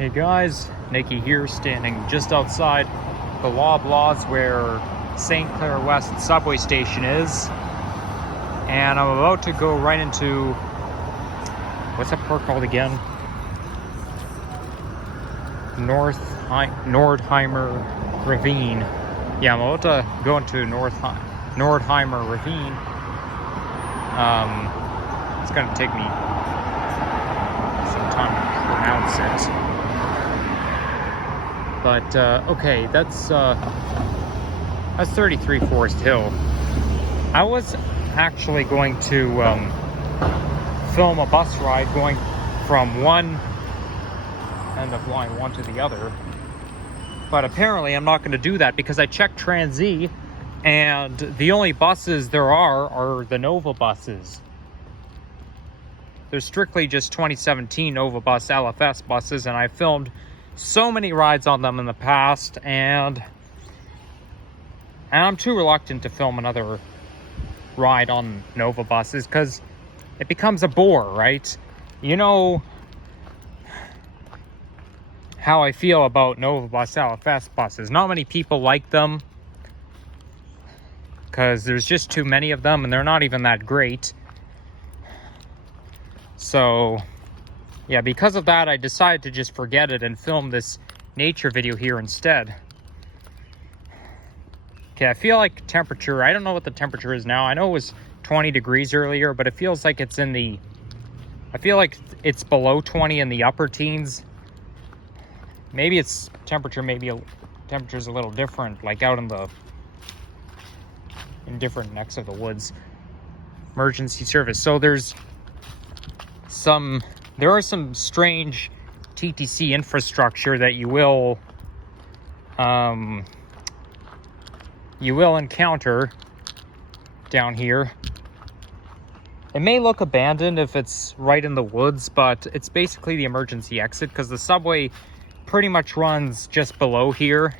Hey guys, Nikki here, standing just outside the Loblaws where St. Clair West subway station is. And I'm about to go right into, what's that park called again? Nordheimer Ravine. Yeah, I'm about to go into Nordheimer Ravine. It's gonna take me some time to pronounce it. But okay, that's 33 Forest Hill. I was actually going to film a bus ride going from one end of line 1 to the other, but apparently I'm not going to do that because I checked Transy and the only buses there are the Nova buses. They're strictly just 2017 Nova Bus LFS buses, and I filmed so many rides on them in the past, and I'm too reluctant to film another ride on Nova buses because it becomes a bore, right? You know how I feel about Nova Bus LFS buses. Not many people like them because there's just too many of them and they're not even that great. So yeah, because of that, I decided to just forget it and film this nature video here instead. Okay, I feel like temperature, I don't know what the temperature is now. I know it was 20 degrees earlier, but it feels like it's in the, I feel like it's below 20 in the upper teens. Maybe it's temperature, temperature's a little different, like out in different necks of the woods. Emergency service. So there are some strange TTC infrastructure that you will encounter down here. It may look abandoned if it's right in the woods, but it's basically the emergency exit because the subway pretty much runs just below here.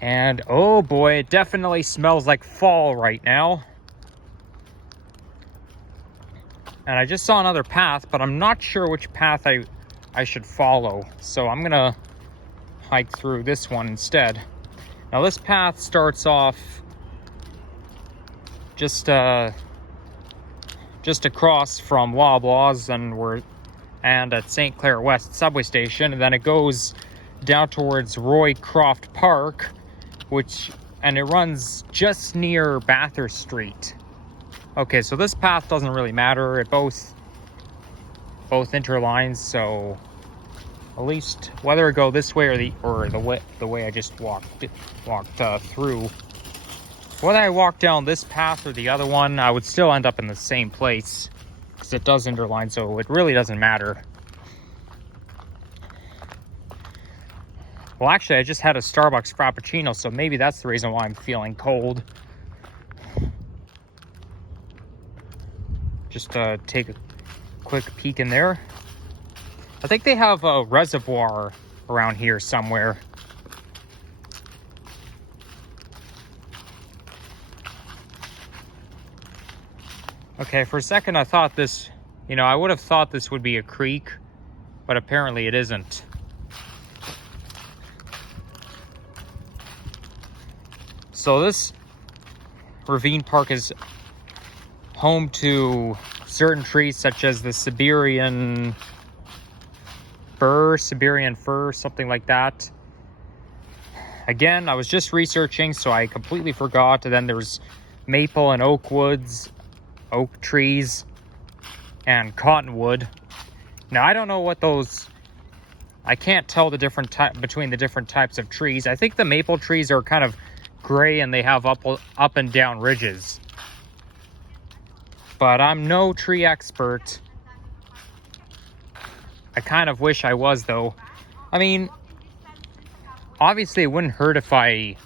And oh boy, it definitely smells like fall right now. And I just saw another path, but I'm not sure which path I should follow. So I'm gonna hike through this one instead. Now this path starts off just across from Loblaws and at St. Clair West subway station, and then it goes down towards Roycroft Park, and it runs just near Bathurst Street. Okay, so this path doesn't really matter. It both interlines, so at least whether it go this way or the way I just walked through. Whether I walk down this path or the other one, I would still end up in the same place because it does interline, so it really doesn't matter. Well, actually, I just had a Starbucks Frappuccino, so maybe that's the reason why I'm feeling cold. Just take a quick peek in there. I think they have a reservoir around here somewhere. Okay, for a second I thought this, I would have thought this would be a creek, but apparently it isn't. So this Ravine Park is home to certain trees such as the Siberian fir, something like that. Again, I was just researching, so I completely forgot. And then there's maple and oak trees, and cottonwood. Now, I don't know what those, I can't tell the different between the different types of trees. I think the maple trees are kind of gray and they have up and down ridges. But I'm no tree expert. I kind of wish I was, though. I mean, obviously it wouldn't hurt if I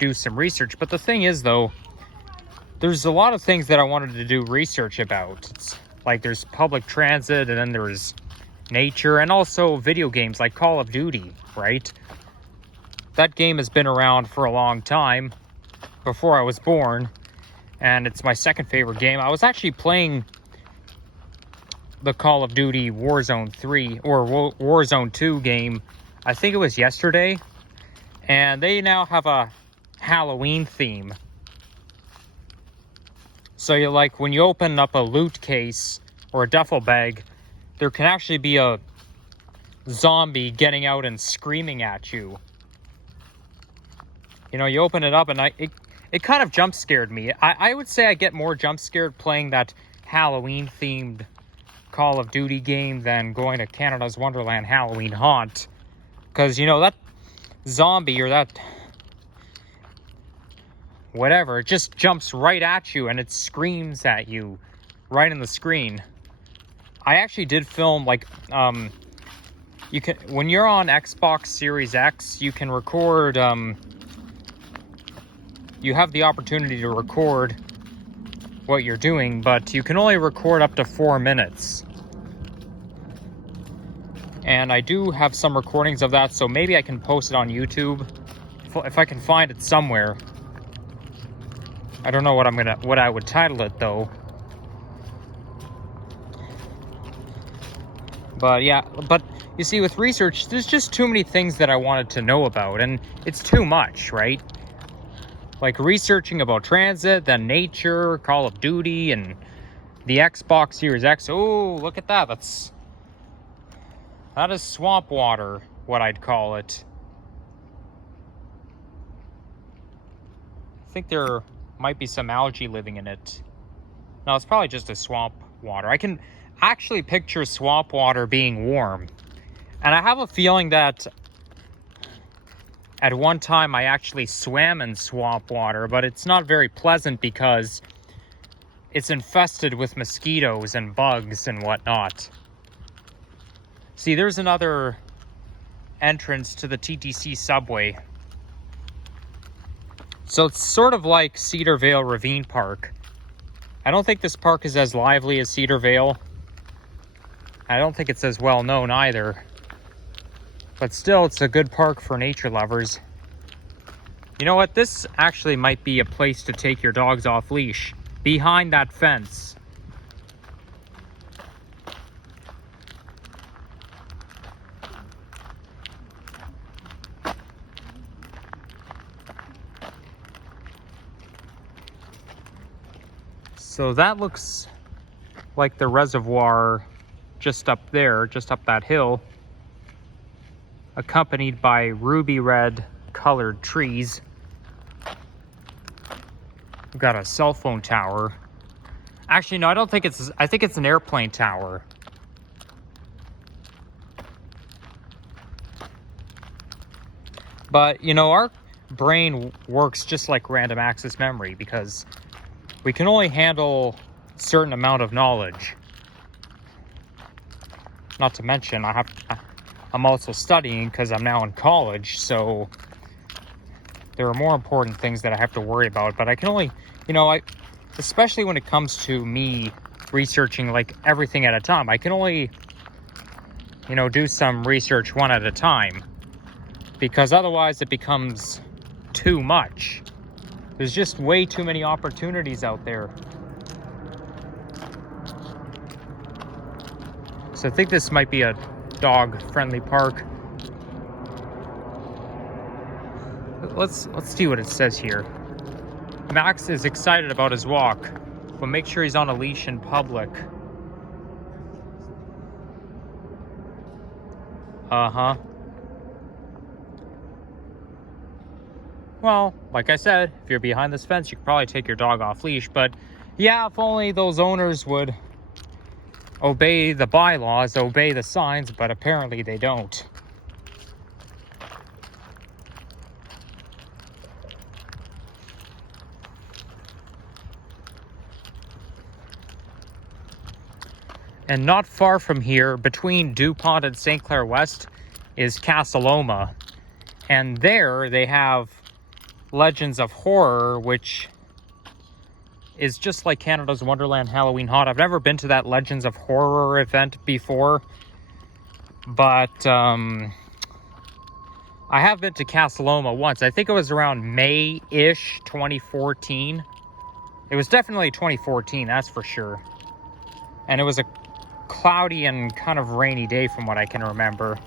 do some research. But the thing is, though, there's a lot of things that I wanted to do research about. It's like there's public transit, and then there's nature, and also video games like Call of Duty, right? That game has been around for a long time, before I was born. And it's my second favorite game. I was actually playing the Call of Duty Warzone 3 or Warzone 2 game. I think it was yesterday. And they now have a Halloween theme. So you like when you open up a loot case or a duffel bag, there can actually be a zombie getting out and screaming at you. You know, you open it up and it kind of jump scared me. I would say I get more jump scared playing that Halloween themed Call of Duty game than going to Canada's Wonderland Halloween Haunt. Because, you know, that zombie or that whatever, it just jumps right at you and it screams at you right in the screen. I actually did film, like, you can, when you're on Xbox Series X, you can record, you have the opportunity to record what you're doing, but you can only record up to 4 minutes. And I do have some recordings of that, so maybe I can post it on YouTube if I can find it somewhere. I don't know what I would title it though. But yeah, but you see, with research, there's just too many things that I wanted to know about, and it's too much, right? Like researching about transit, then nature, Call of Duty, and the Xbox Series X. Oh, look at that. That is swamp water, what I'd call it. I think there might be some algae living in it. No, it's probably just a swamp water. I can actually picture swamp water being warm. And I have a feeling that at one time I actually swam in swamp water, but it's not very pleasant because it's infested with mosquitoes and bugs and whatnot. See, there's another entrance to the TTC subway. So it's sort of like Cedar Vale Ravine Park. I don't think this park is as lively as Cedar Vale. I don't think it's as well known either. But still, it's a good park for nature lovers. You know what? This actually might be a place to take your dogs off leash. Behind that fence. So that looks like the reservoir just up there, just up that hill, accompanied by ruby red colored trees. We've got a cell phone tower. Actually, no, I think it's an airplane tower. But, you know, our brain works just like random access memory because we can only handle a certain amount of knowledge. Not to mention, I'm also studying because I'm now in college, so there are more important things that I have to worry about. But I can only, you know, especially when it comes to me researching like everything at a time, I can only, you know, do some research one at a time because otherwise it becomes too much. There's just way too many opportunities out there. So I think this might be a dog-friendly park. Let's see what it says here. Max is excited about his walk, but make sure he's on a leash in public. Uh-huh. Well, like I said, if you're behind this fence, you could probably take your dog off leash. But yeah, if only those owners would obey the bylaws, obey the signs, but apparently they don't. And not far from here, between DuPont and St. Clair West, is Casaloma. And there they have Legends of Horror, which is just like Canada's Wonderland Halloween Haunt. I've never been to that Legends of Horror event before, but I have been to Casaloma once. I think it was around May-ish 2014. It was definitely 2014, that's for sure. And it was a cloudy and kind of rainy day from what I can remember.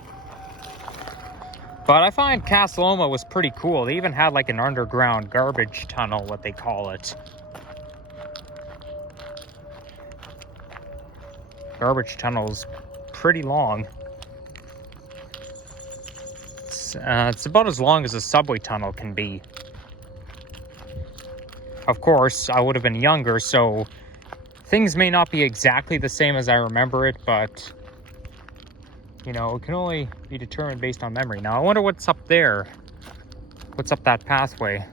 But I find Casa Loma was pretty cool. They even had like an underground garbage tunnel, what they call it. Garbage tunnel's pretty long. It's about as long as a subway tunnel can be. Of course, I would have been younger, so things may not be exactly the same as I remember it, but you know, it can only be determined based on memory. Now, I wonder what's up there. What's up that pathway?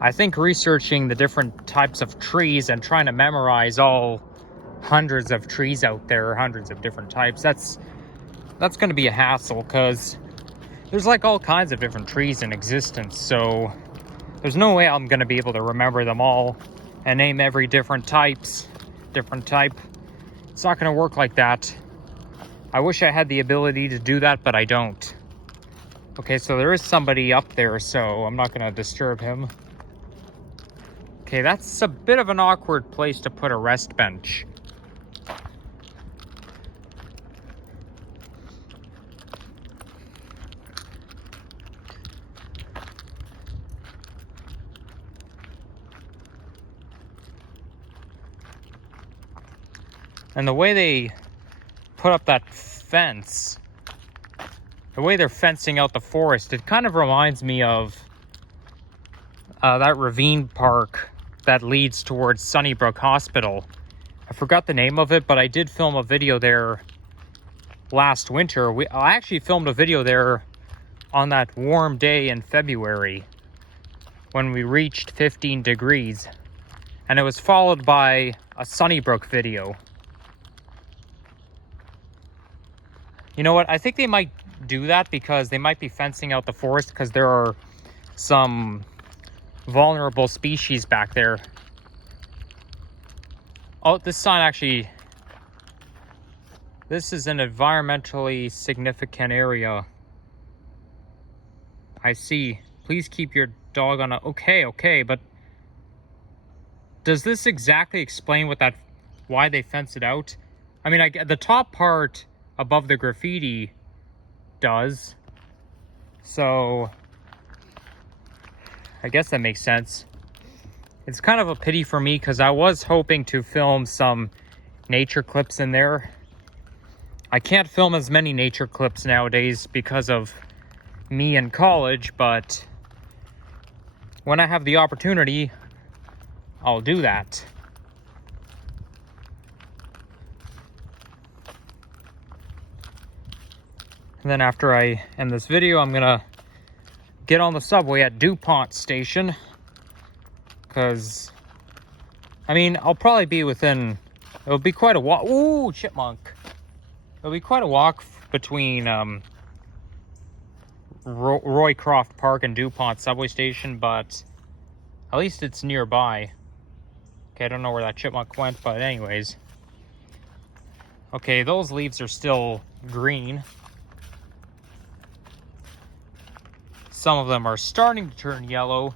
I think researching the different types of trees and trying to memorize all hundreds of trees out there, hundreds of different types, that's going to be a hassle, because there's like all kinds of different trees in existence, so there's no way I'm going to be able to remember them all and name every different type. It's not going to work like that. I wish I had the ability to do that, but I don't. Okay, so there is somebody up there, so I'm not going to disturb him. Okay, that's a bit of an awkward place to put a rest bench. And the way they put up that fence, the way they're fencing out the forest, it kind of reminds me of that Ravine park that leads towards Sunnybrook Hospital. I forgot the name of it, but I did film a video there last winter. I actually filmed a video there on that warm day in February when we reached 15 degrees. And it was followed by a Sunnybrook video. You know what? I think they might do that because they might be fencing out the forest because there are some vulnerable species back there. Oh, this sign actually... This is an environmentally significant area. I see. Please keep your dog on a... Okay, but... Does this exactly explain why they fence it out? I mean, the top part above the graffiti does. So... I guess that makes sense. It's kind of a pity for me because I was hoping to film some nature clips in there. I can't film as many nature clips nowadays because of me in college, but when I have the opportunity, I'll do that. And then after I end this video, I'm gonna get on the subway at DuPont station, because I mean, I'll probably be within, it'll be quite a walk. Ooh, chipmunk. It'll be quite a walk between Roycroft Park and DuPont subway station, but at least it's nearby. Okay, I don't know where that chipmunk went, but anyways. Okay, those leaves are still green. Some of them are starting to turn yellow.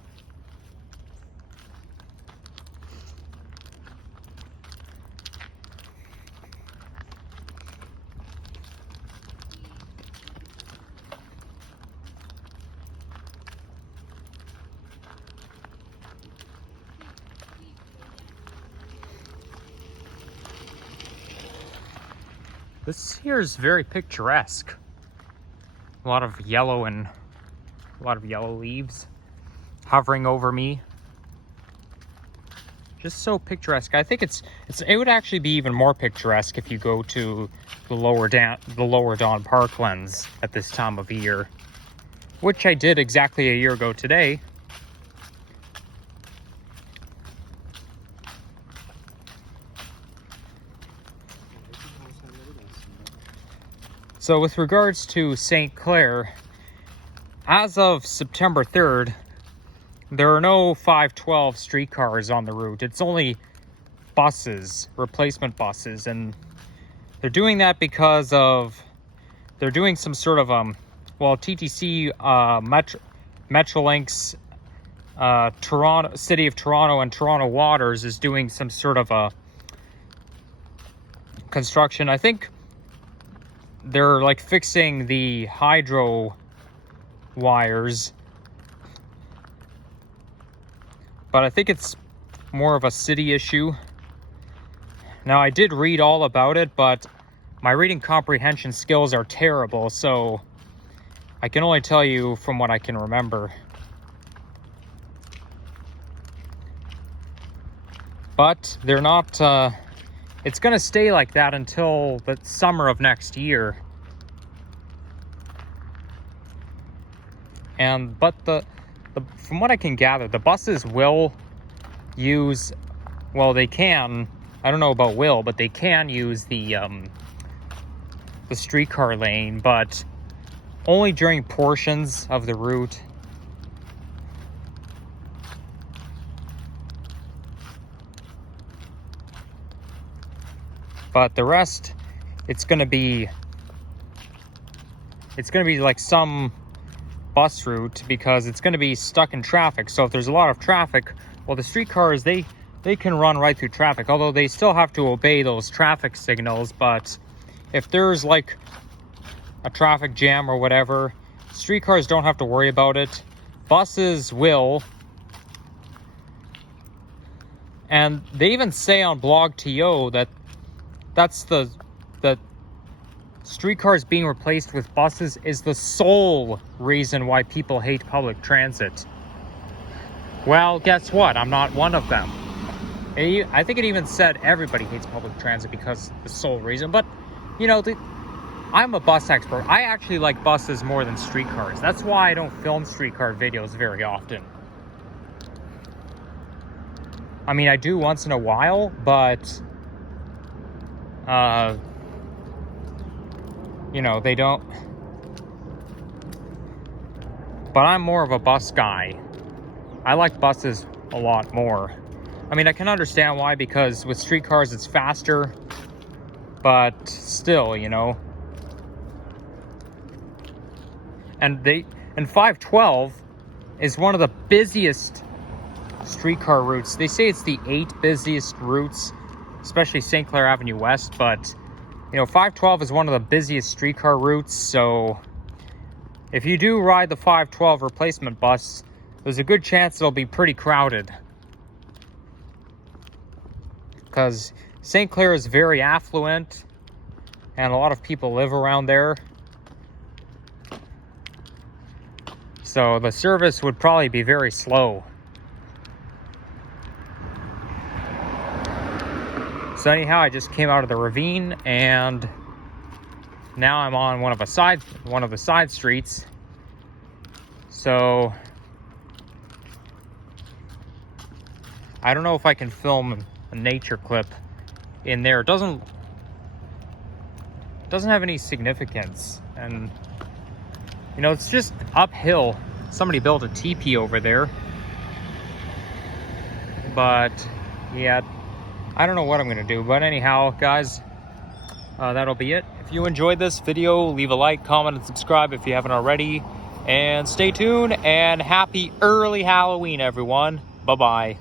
This here is very picturesque. A lot of yellow leaves hovering over me. Just so picturesque. I think it would actually be even more picturesque if you go to the lower Dawn Parklands at this time of year, which I did exactly a year ago today. So with regards to St. Clair, as of September 3rd, there are no 512 streetcars on the route. It's only buses, replacement buses, and they're doing that because they're doing some sort of well, TTC, Metrolinx, Toronto, City of Toronto, and Toronto Waters is doing some sort of a construction. I think they're like fixing the hydro wires, but I think it's more of a city issue. Now, I did read all about it, but my reading comprehension skills are terrible, so I can only tell you from what I can remember. But they're not, it's going to stay like that until the summer of next year. But from what I can gather, the buses will use, well, they can, I don't know about will, but they can use the streetcar lane, but only during portions of the route. But the rest, it's gonna be like some bus route, because it's gonna be stuck in traffic. So if there's a lot of traffic, well, the streetcars, they can run right through traffic, although they still have to obey those traffic signals. But if there's like a traffic jam or whatever, streetcars don't have to worry about it. Buses will. And they even say on Blog.to that the streetcars being replaced with buses is the sole reason why people hate public transit. Well, guess what? I'm not one of them. I think it even said everybody hates public transit because the sole reason. But, you know, I'm a bus expert. I actually like buses more than streetcars. That's why I don't film streetcar videos very often. I mean, I do once in a while, but you know, they don't. But I'm more of a bus guy. I like buses a lot more. I mean, I can understand why, because with streetcars it's faster, but still, you know. And 512 is one of the busiest streetcar routes. They say it's the 8th busiest routes, especially St. Clair Avenue West, but you know, 512 is one of the busiest streetcar routes. So if you do ride the 512 replacement bus, there's a good chance it'll be pretty crowded, because St. Clair is very affluent and a lot of people live around there. So the service would probably be very slow. So anyhow, I just came out of the Ravine, and now I'm on one of the side streets. So I don't know if I can film a nature clip in there. It doesn't have any significance, and you know, it's just uphill. Somebody built a teepee over there, but yeah, I don't know what I'm gonna do. But anyhow, guys, that'll be it. If you enjoyed this video, leave a like, comment, and subscribe if you haven't already. And stay tuned, and happy early Halloween, everyone. Bye-bye.